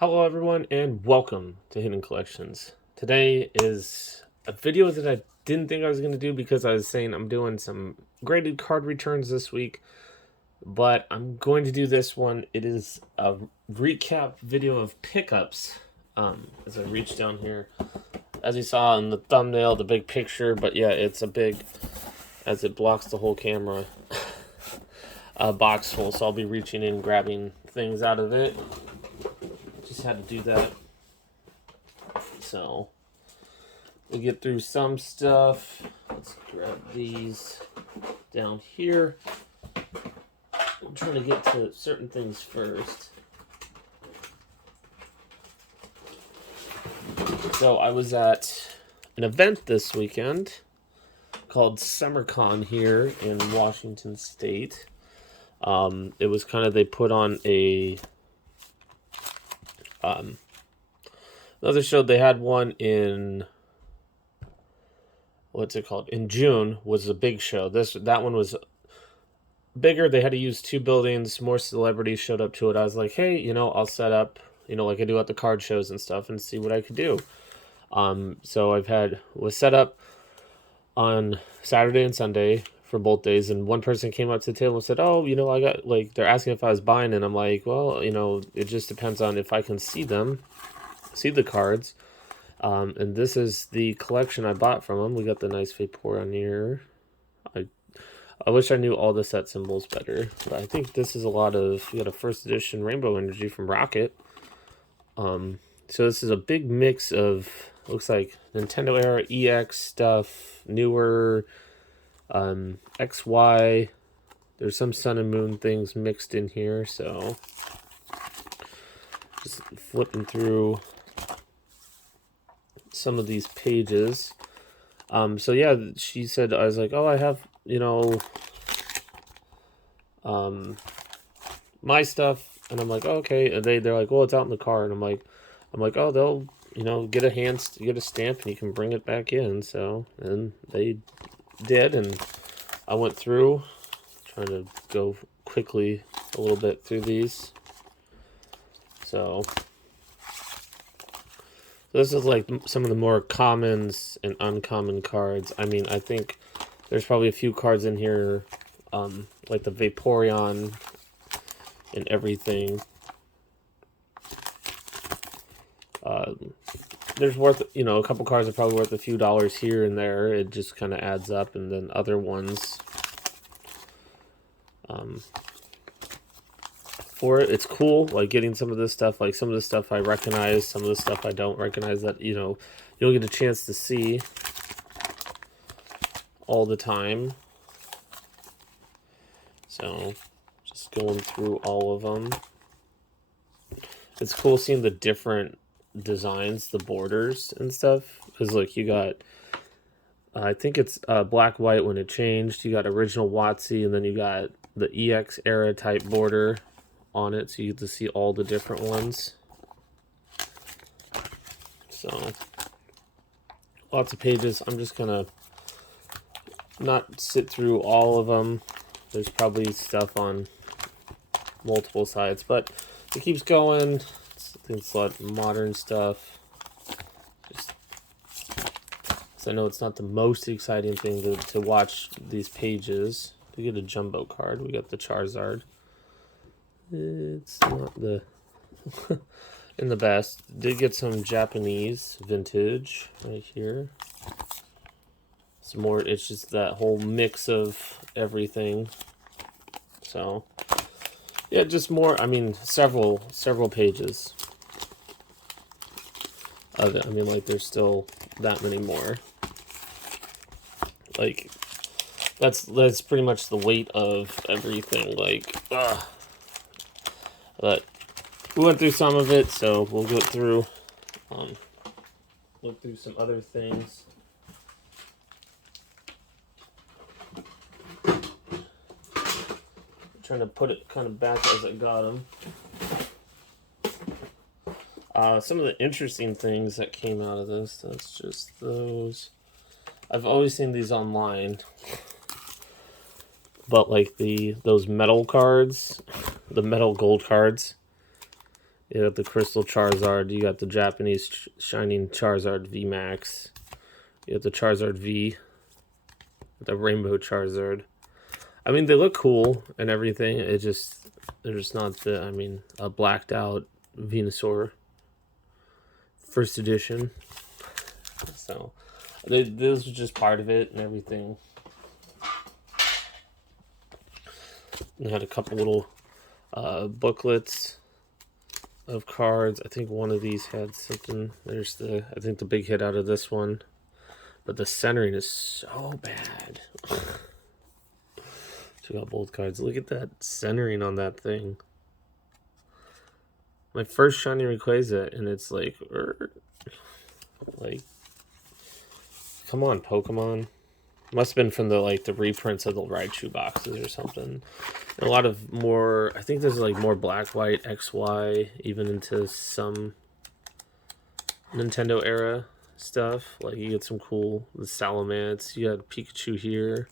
Hello everyone and welcome to Hidden Collections. Today is a video that I didn't think I was going to do because I was saying I'm doing some graded card returns this week, but I'm going to do this one. It is a recap video of pickups. As I reach down here, as you saw in the thumbnail, the big picture, but yeah, it's a big, as it blocks the whole camera, box full, so I'll be reaching in, grabbing things out of it. Just had to do that. So we'll get through some stuff. Let's grab these down here. I'm trying to get to certain things first. So I was at an event this weekend called SummerCon here in Washington State. It was kind of, they put on a another show. They had one in, what's it called, in June, was a big show. That one was bigger. They had to use two buildings. More celebrities showed up to it. I was like, hey, I'll set up, like I do at the card shows and stuff, and see what I could do. So was set up on Saturday and Sunday for both days, and one person came up to the table and said, oh, I got, like, they're asking if I was buying, and I'm like, well, it just depends on if I can see the cards. And this is the collection I bought from them. We got the nice Vaporeon here. I wish I knew all the set symbols better, but I think this is a lot of, we got a first edition Rainbow Energy from Rocket. So this is a big mix of, looks like Nintendo era EX stuff, newer, XY. There's some Sun and Moon things mixed in here, so just flipping through some of these pages. So yeah, she said, I was like, oh, I have, my stuff, and I'm like, oh, okay. And they're like, well, it's out in the car, and I'm like, oh, they'll, get a stamp, and you can bring it back in. So, and they did, and I went through, trying to go quickly a little bit through these. So this is like some of the more commons and uncommon cards. I mean, I think there's probably a few cards in here, like the Vaporeon and everything. There's worth, a couple cards are probably worth a few dollars here and there. It just kind of adds up, and then other ones, for it, it's cool, like getting some of this stuff. Like some of the stuff I recognize, some of the stuff I don't recognize, that you don't get a chance to see all the time. So just going through all of them. It's cool seeing the different designs, the borders and stuff, because like you got, I think it's black white when it changed. You got original WotC, and then you got the EX era type border on it, so you get to see all the different ones. So lots of pages. I'm just gonna not sit through all of them. There's probably stuff on multiple sides, but it keeps going. I think it's a lot of modern stuff. Just, so I know it's not the most exciting thing to watch these pages. We get a jumbo card. We got the Charizard. It's not the in the best. Did get some Japanese vintage right here. Some more. It's just that whole mix of everything. So yeah, just more. I mean, several pages of it. I mean, like there's still that many more. Like that's pretty much the weight of everything. Like, but we went through some of it, so we'll go through, look through some other things. Trying to put it kind of back as I got them. Some of the interesting things that came out of this, that's just those. I've always seen these online, but like those metal cards, the metal gold cards, You got the Crystal Charizard. You got the Japanese Shining Charizard VMAX. You got the Charizard V. The Rainbow Charizard. I mean, they look cool and everything. They're just not the, I mean, a blacked out Venusaur first edition. So, this was just part of it and everything. They had a couple little booklets of cards. I think one of these had something. There's the, I think the big hit out of this one. But the centering is so bad. So got both cards. Look at that centering on that thing. My first shiny Rayquaza, and it's like, come on, Pokemon. Must have been from the the reprints of the Raichu boxes or something. And a lot of more, I think there's more black, white, XY, even into some Nintendo era stuff. You get some cool, the Salamence, you got Pikachu here,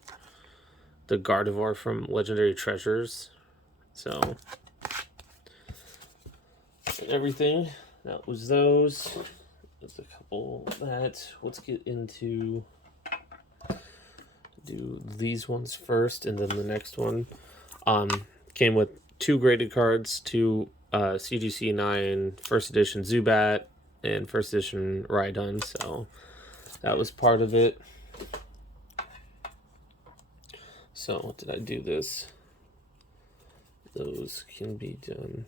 the Gardevoir from Legendary Treasures. So, everything. That was those. There's a couple of that. Let's get into, do these ones first, and then the next one. Came with 2 graded cards, 2 CGC 9 first edition Zubat, and first edition Rhydon, so that was part of it. So what did I do this? Those can be done.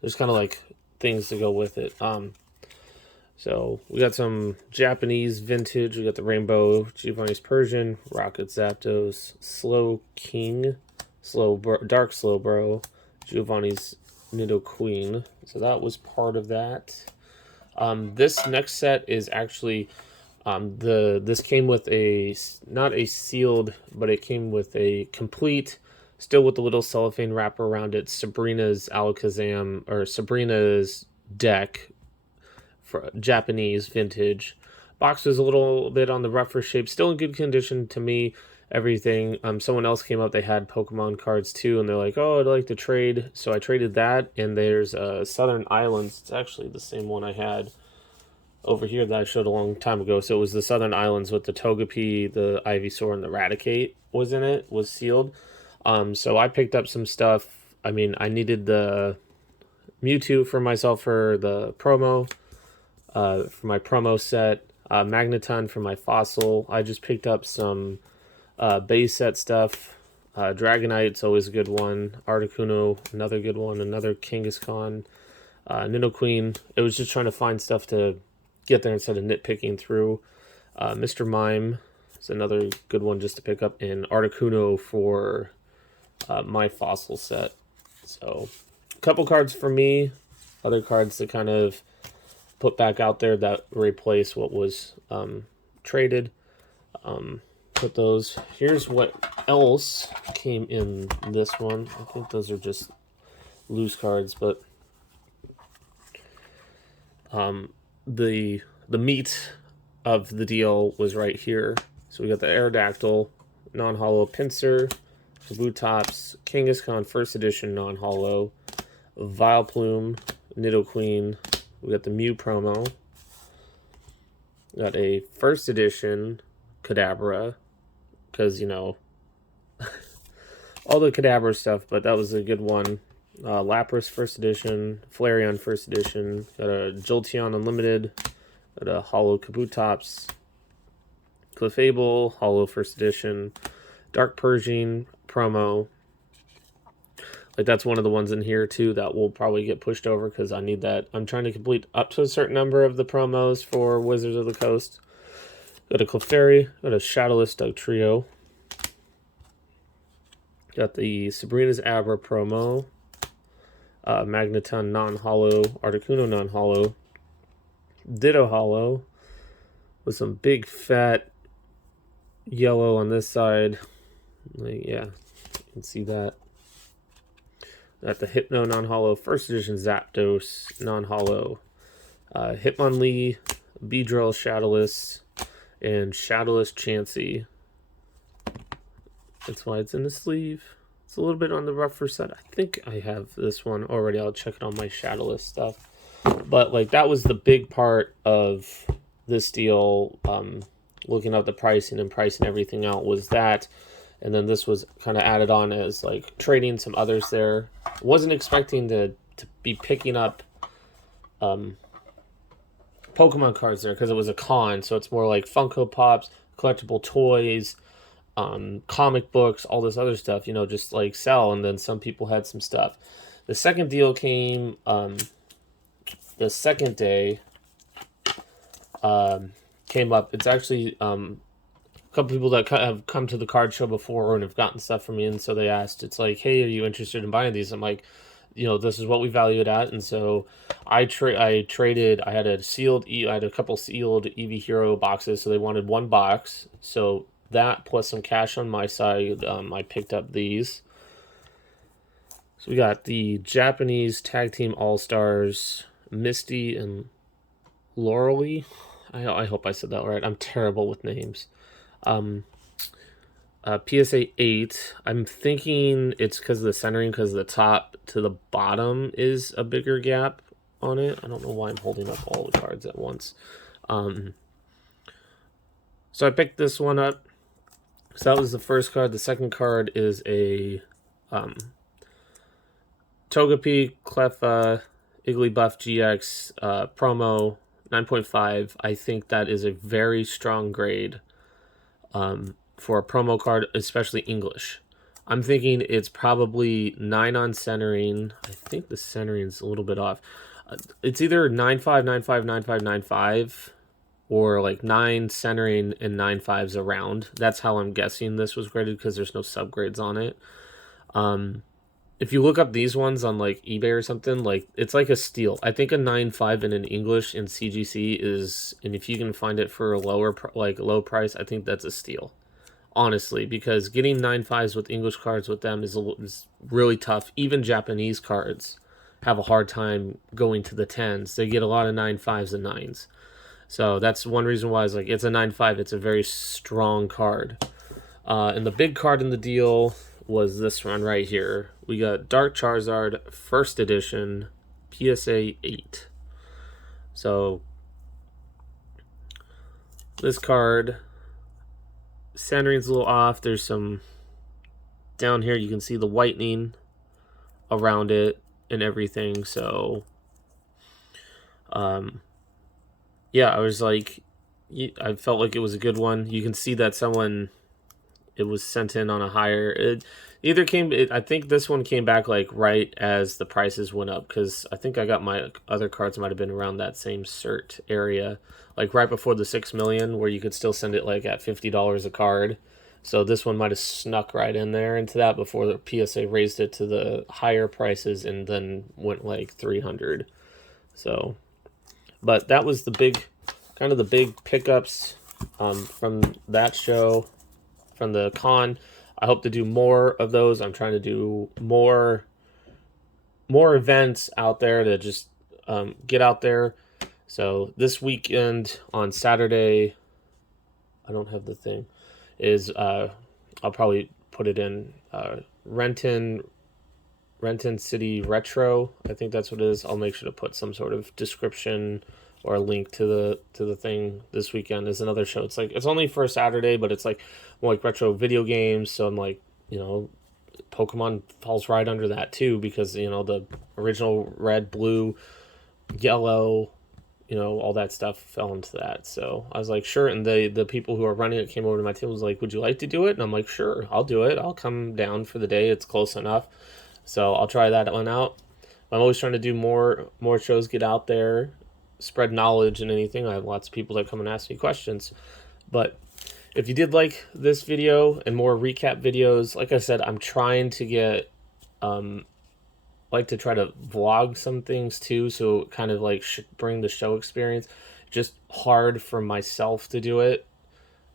There's kind of things to go with it. So we got some Japanese vintage. We got the Rainbow Giovanni's Persian, Rocket Zapdos, Slow King, Dark Slowbro, Giovanni's Nidoqueen. So that was part of that. This next set is actually this came with a, not a sealed, but it came with a complete, still with the little cellophane wrapper around it, Sabrina's Alakazam, or Sabrina's deck for Japanese vintage. Box was a little bit on the rougher shape, still in good condition to me. Everything. Someone else came up, they had Pokemon cards too, and they're like, oh, I'd like to trade. So I traded that, and there's Southern Islands. It's actually the same one I had over here that I showed a long time ago. So it was the Southern Islands with the Togepi, the Ivysaur, and the Raticate was in it, was sealed. So I picked up some stuff. I mean, I needed the Mewtwo for myself for the promo, for my promo set, Magneton for my fossil. I just picked up some base set stuff. Dragonite's always a good one. Articuno, another good one. Another Kangaskhan. Nidoqueen. It was just trying to find stuff to get there instead of nitpicking through. Mr. Mime is another good one just to pick up. And Articuno for my fossil set. So, a couple cards for me. Other cards to kind of put back out there that replace what was traded. Put those. Here's what else came in this one. I think those are just loose cards, but the meat of the deal was right here. So we got the Aerodactyl, non-hollow Pinsir, Kabutops, Kangaskhan first edition non-hollow, Vileplume, Nidoqueen. We got the Mew promo. Got a first edition Kadabra, because, you know, all the Kadabra stuff, but that was a good one. Lapras first edition, Flareon first edition, got a Jolteon Unlimited, got a Hollow Kabutops, Clefable, Hollow first edition, Dark Persian promo. That's one of the ones in here too that will probably get pushed over because I need that. I'm trying to complete up to a certain number of the promos for Wizards of the Coast. Got a Clefairy, got a Shadowless Dugtrio. Got the Sabrina's Abra promo. Magneton non-hollow, Articuno non-hollow. Ditto hollow. With some big fat yellow on this side. Yeah, you can see that. Got the Hypno non-hollow, first edition Zapdos non-hollow, Hitmonlee, Beedrill Shadowless, and Shadowless Chansey. That's why it's in the sleeve. It's a little bit on the rougher side. I think I have this one already. I'll check it on my Shadowless stuff. But like that was the big part of this deal. Looking at the pricing and pricing everything out was that, and then this was kind of added on as like trading some others there. Wasn't expecting to be picking up Pokemon cards there because it was a con, so it's more like Funko Pops, collectible toys, comic books, all this other stuff, you know, just like sell. And then some people had some stuff. The second deal came the second day, came up. It's actually a couple people that have come to the card show before and have gotten stuff from me, and so they asked, it's like, hey, are you interested in buying these? I'm like, you know, this is what we value it at. And so I traded. I had a couple sealed EV Hero boxes, so they wanted one box. So that plus some cash on my side, I picked up these. So we got the Japanese Tag Team All-Stars, Misty and Laurely. I hope I said that right. I'm terrible with names. PSA 8. I'm thinking it's because of the centering, because the top to the bottom is a bigger gap on it. I don't know why I'm holding up all the cards at once. So I picked this one up. So that was the first card. The second card is a Togepi Cleffa Igglybuff GX promo 9.5. I think that is a very strong grade for a promo card, especially English. I'm thinking it's probably 9 on centering. I think the centering is a little bit off. It's either 9.5, 9.5, 9.5, 9.5, or like 9 centering and 9.5s around. That's how I'm guessing this was graded because there's no subgrades on it. If you look up these ones on like eBay or something, like it's like a steal. I think a 9.5 in an English in CGC is, and if you can find it for a low price, I think that's a steal. Honestly, because getting 9.5s with English cards with them is really tough. Even Japanese cards have a hard time going to the 10s. They get a lot of 9.5s and 9s. So that's one reason why it's like it's a 9.5. It's a very strong card. And the big card in the deal was this one right here. We got Dark Charizard First Edition PSA 8. So this card, centering's a little off. There's some down here. You can see the whitening around it and everything. So yeah, I was like, I felt like it was a good one. You can see that it was sent in on a higher. I think this one came back like right as the prices went up, because I think I got my other cards might have been around that same cert area, like right before the 6 million, where you could still send it like at $50 a card. So this one might have snuck right in there into that before the PSA raised it to the higher prices and then went like 300. So, but that was the big pickups from that show, from the con. I hope to do more of those. I'm trying to do more events out there to just get out there. So this weekend on Saturday, I don't have the thing, is I'll probably put it in Renton City Retro. I think that's what it is. I'll make sure to put some sort of description or a link to the thing. This weekend is another show. It's like, it's only for a Saturday, but it's like more like retro video games. So I'm like, you know, Pokemon falls right under that too, because, you know, the original red, blue, yellow, you know, all that stuff fell into that. So I was like, sure. And the people who are running it came over to my table, was like, would you like to do it? And I'm like, sure, I'll do it. I'll come down for the day. It's close enough. So I'll try that one out. I'm always trying to do more shows, get out there, spread knowledge and anything. I have lots of people that come and ask me questions. But if you did like this video and more recap videos, like I said, I'm trying to get like to try to vlog some things too, so kind of like bring the show experience. Just hard for myself to do it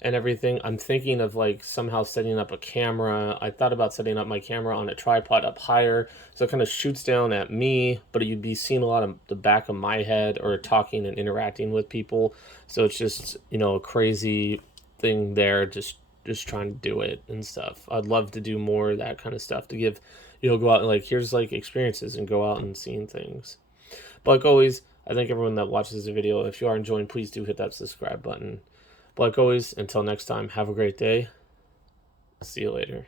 and everything. I'm thinking of like somehow setting up a camera. I thought about setting up my camera on a tripod up higher, so it kind of shoots down at me, but you'd be seeing a lot of the back of my head, or talking and interacting with people. So it's just, you know, a crazy thing there, just just trying to do it and stuff. I'd love to do more of that kind of stuff to give, go out and like, here's like experiences and go out and seeing things. But like always, I thank everyone that watches the video. If you are enjoying, please do hit that subscribe button. But like always, until next time, have a great day. See you later.